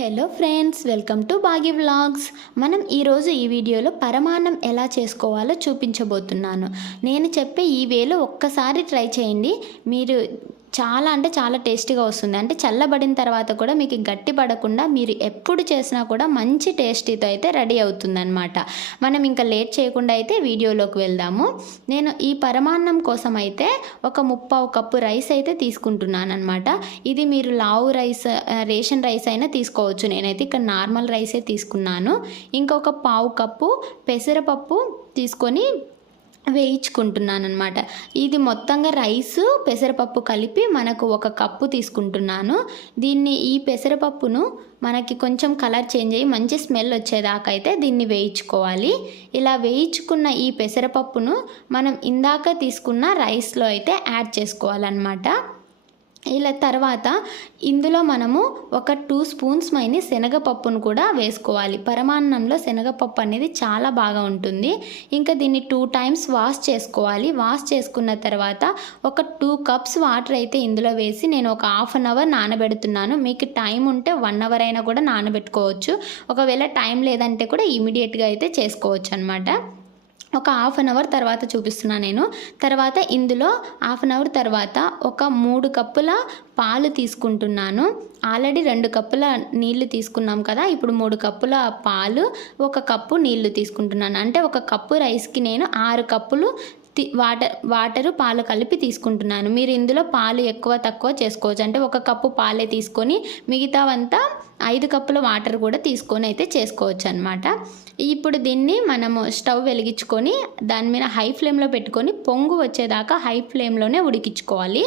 Hello friends, welcome to Bagi vlogs. మనం ఈరోజు ఈ వీడియోలో పరమాన్నం ఎలా చేసుకోవాలో చూపించబోతున్నాను. నేను చెప్పే ఈ వేలో ఒక్కసారి ట్రై చేయండి. మీరు చాలా అంటే చాలా టేస్టీగా వస్తుంది. అంటే చల్లబడిన తర్వాత కూడా మీకు గట్టి పడకుండా మీరు ఎప్పుడు చేసినా కూడా మంచి టేస్టీతో అయితే రెడీ అవుతుందన్నమాట. మనం ఇంకా లేట్ చేయకుండా అయితే వీడియోలోకి వెళ్దాము. నేను ఈ పరమాన్నం కోసం అయితే ఒక 3/4 కప్పు రైస్ అయితే తీసుకుంటున్నాను అనమాట. ఇది మీరు లావు రైస్, రేషన్ రైస్ అయినా తీసుకోవచ్చు. నేనైతే ఇక్కడ నార్మల్ రైసే తీసుకున్నాను. ఇంకొక 1/4 కప్పు పెసరపప్పు తీసుకొని వేయించుకుంటున్నాను అనమాట. ఇది మొత్తంగా రైసు పెసరపప్పు కలిపి మనకు 1 కప్పు తీసుకుంటున్నాను. ఈ పెసరపప్పును మనకి కొంచెం కలర్ చేంజ్ అయ్యి మంచి స్మెల్ వచ్చేదాకా అయితే దీన్ని వేయించుకోవాలి. ఇలా వేయించుకున్న ఈ పెసరపప్పును మనం ఇందాక తీసుకున్న రైస్లో అయితే యాడ్ చేసుకోవాలన్నమాట. ఇలా తర్వాత ఇందులో మనము ఒక 2 స్పూన్స్ శనగపప్పును కూడా వేసుకోవాలి. పరమాన్నంలో శనగపప్పు అనేది చాలా బాగా ఉంటుంది. ఇంకా దీన్ని 2 టైమ్స్ వాష్ చేసుకోవాలి. వాష్ చేసుకున్న తర్వాత ఒక 2 కప్స్ వాటర్ అయితే ఇందులో వేసి నేను ఒక 1/2 అవర్ నానబెడుతున్నాను. మీకు టైం ఉంటే 1 అవర్ అయినా కూడా నానబెట్టుకోవచ్చు. ఒకవేళ టైం లేదంటే కూడా ఇమీడియట్గా అయితే చేసుకోవచ్చు అనమాట. ఒక 1/2 అవర్ తర్వాత చూపిస్తున్నా నేను. తర్వాత ఇందులో 1/2 అవర్ తర్వాత ఒక 3 కప్పుల పాలు తీసుకుంటున్నాను. ఆల్రెడీ 2 కప్పుల నీళ్లు తీసుకున్నాం కదా, ఇప్పుడు 3 కప్పుల పాలు, 1 కప్పు నీళ్లు తీసుకుంటున్నాను. అంటే 1 కప్పు రైస్కి నేను 6 కప్పులు వాటరు పాలు కలిపి తీసుకుంటున్నాను. మీరు ఇందులో పాలు ఎక్కువ తక్కువ చేసుకోవచ్చు. అంటే 1 కప్పు పాలే తీసుకొని మిగతావంతా 5 కప్పుల వాటర్ కూడా తీసుకొని అయితే చేసుకోవచ్చు అనమాట. ఇప్పుడు దీన్ని మనము స్టవ్ వెలిగించుకొని దాని మీద హై ఫ్లేమ్లో పెట్టుకొని పొంగు వచ్చేదాకా హై ఫ్లేమ్లోనే ఉడికించుకోవాలి.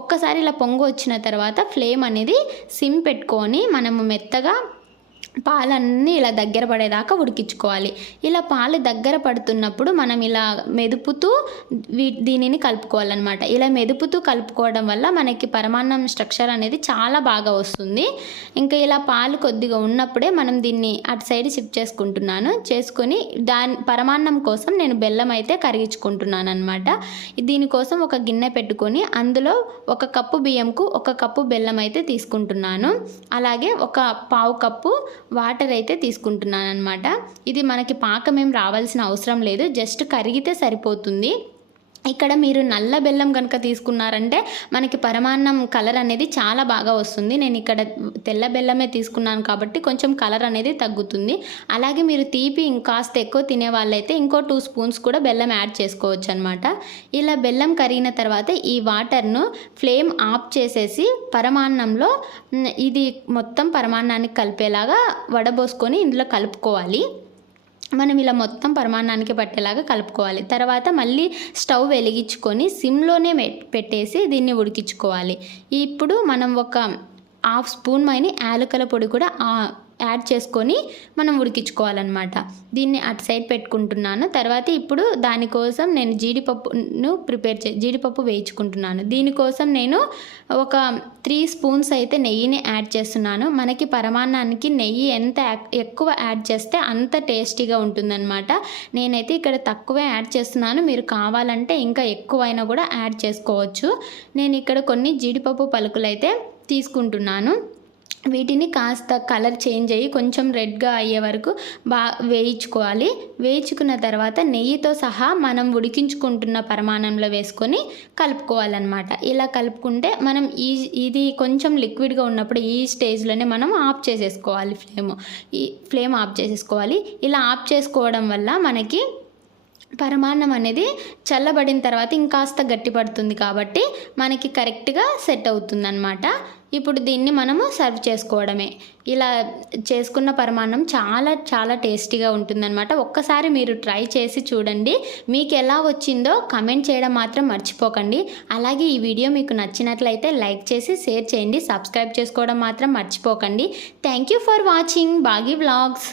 ఒక్కసారి ఇలా పొంగు వచ్చిన తర్వాత ఫ్లేమ్ అనేది సిమ్ పెట్టుకొని మనము మెత్తగా పాలన్నీ ఇలా దగ్గర పడేదాకా ఉడికించుకోవాలి. ఇలా పాలు దగ్గర పడుతున్నప్పుడు మనం ఇలా మెదుపుతూ దీనిని కలుపుకోవాలన్నమాట. ఇలా మెదుపుతూ కలుపుకోవడం వల్ల మనకి పరమాన్నం స్ట్రక్చర్ అనేది చాలా బాగా వస్తుంది. ఇంకా ఇలా పాలు కొద్దిగా ఉన్నప్పుడే మనం దీన్ని అటు సైడ్ షిఫ్ట్ చేసుకొని పరమాన్నం కోసం నేను బెల్లం అయితే కరిగించుకుంటున్నాను అనమాట. దీనికోసం ఒక గిన్నె పెట్టుకొని అందులో 1 కప్పు బియ్యంకు 1 కప్పు బెల్లం అయితే తీసుకుంటున్నాను. అలాగే ఒక 1/2 కప్పు వాటర్ అయితే తీసుకుంటున్నాను అనమాట. ఇది మనకి పాకం ఏం రావాల్సిన అవసరం లేదు, జస్ట్ కరిగితే సరిపోతుంది. ఇక్కడ మీరు నల్ల బెల్లం కనుక తీసుకున్నారంటే మనకి పరమాన్నం కలర్ అనేది చాలా బాగా వస్తుంది. నేను ఇక్కడ తెల్ల బెల్లమే తీసుకున్నాను కాబట్టి కొంచెం కలర్ అనేది తగ్గుతుంది. అలాగే మీరు తీపి ఇంకాస్త ఎక్కువ తినే వాళ్ళైతే ఇంకో 2 స్పూన్స్ కూడా బెల్లం యాడ్ చేసుకోవచ్చు అనమాట. ఇలా బెల్లం కరిగిన తర్వాత ఈ వాటర్ను ఫ్లేమ్ ఆఫ్ చేసేసి పరమాన్నంలో ఇది మొత్తం పరమాన్నానికి కలిపేలాగా వడబోసుకొని ఇందులో కలుపుకోవాలి. మనం ఇలా మొత్తం పరమాన్నానికి పట్టేలాగా కలుపుకోవాలి. తర్వాత మళ్ళీ స్టవ్ వెలిగించుకొని సిమ్లోనే పెట్టేసి దీన్ని ఉడికించుకోవాలి. ఇప్పుడు మనం ఒక 1/2 స్పూన్ యాలకుల పొడి కూడా యాడ్ చేసుకొని మనం ఉడికించుకోవాలన్నమాట. దీన్ని అటు సైడ్ పెట్టుకుంటున్నాను. తర్వాత ఇప్పుడు దానికోసం నేను జీడిపప్పు వేయించుకుంటున్నాను. దీనికోసం నేను ఒక 3 స్పూన్స్ అయితే నెయ్యిని యాడ్ చేస్తున్నాను. మనకి పరమాన్నానికి నెయ్యి ఎంత ఎక్కువ యాడ్ చేస్తే అంత టేస్టీగా ఉంటుందన్నమాట. నేనైతే ఇక్కడ తక్కువే యాడ్ చేస్తున్నాను. మీరు కావాలంటే ఇంకా ఎక్కువైనా కూడా యాడ్ చేసుకోవచ్చు. నేను ఇక్కడ కొన్ని జీడిపప్పు పలుకులు అయితే తీసుకుంటున్నాను. వీటిని కాస్త కలర్ చేంజ్ అయ్యి కొంచెం రెడ్గా అయ్యే వరకు వేయించుకోవాలి. వేయించుకున్న తర్వాత నెయ్యితో సహా మనం ఉడికించుకుంటున్న పరమాన్నంలో వేసుకొని కలుపుకోవాలన్నమాట. ఇలా కలుపుకుంటే మనం ఇది కొంచెం లిక్విడ్గా ఉన్నప్పుడు ఈ స్టేజ్లోనే మనం ఆఫ్ చేసేసుకోవాలి. ఫ్లేమ్ ఆఫ్ చేసేసుకోవాలి. ఇలా ఆఫ్ చేసుకోవడం వల్ల మనకి పరమాన్నం అనేది చల్లబడిన తర్వాత ఇంకాస్త గట్టిపడుతుంది కాబట్టి మనకి కరెక్ట్గా సెట్ అవుతుందన్నమాట. ఇప్పుడు దీన్ని మనము సర్వ్ చేసుకోవడమే. ఇలా చేసుకున్న పరమాన్నం చాలా చాలా టేస్టీగా ఉంటుందన్నమాట. ఒక్కసారి మీరు ట్రై చేసి చూడండి. మీకు ఎలా వచ్చిందో కమెంట్ చేయడం మాత్రం మర్చిపోకండి. అలాగే ఈ వీడియో మీకు నచ్చినట్లయితే లైక్ చేసి షేర్ చేయండి. సబ్స్క్రైబ్ చేసుకోవడం మాత్రం మర్చిపోకండి. Thank you for watching Bagi vlogs.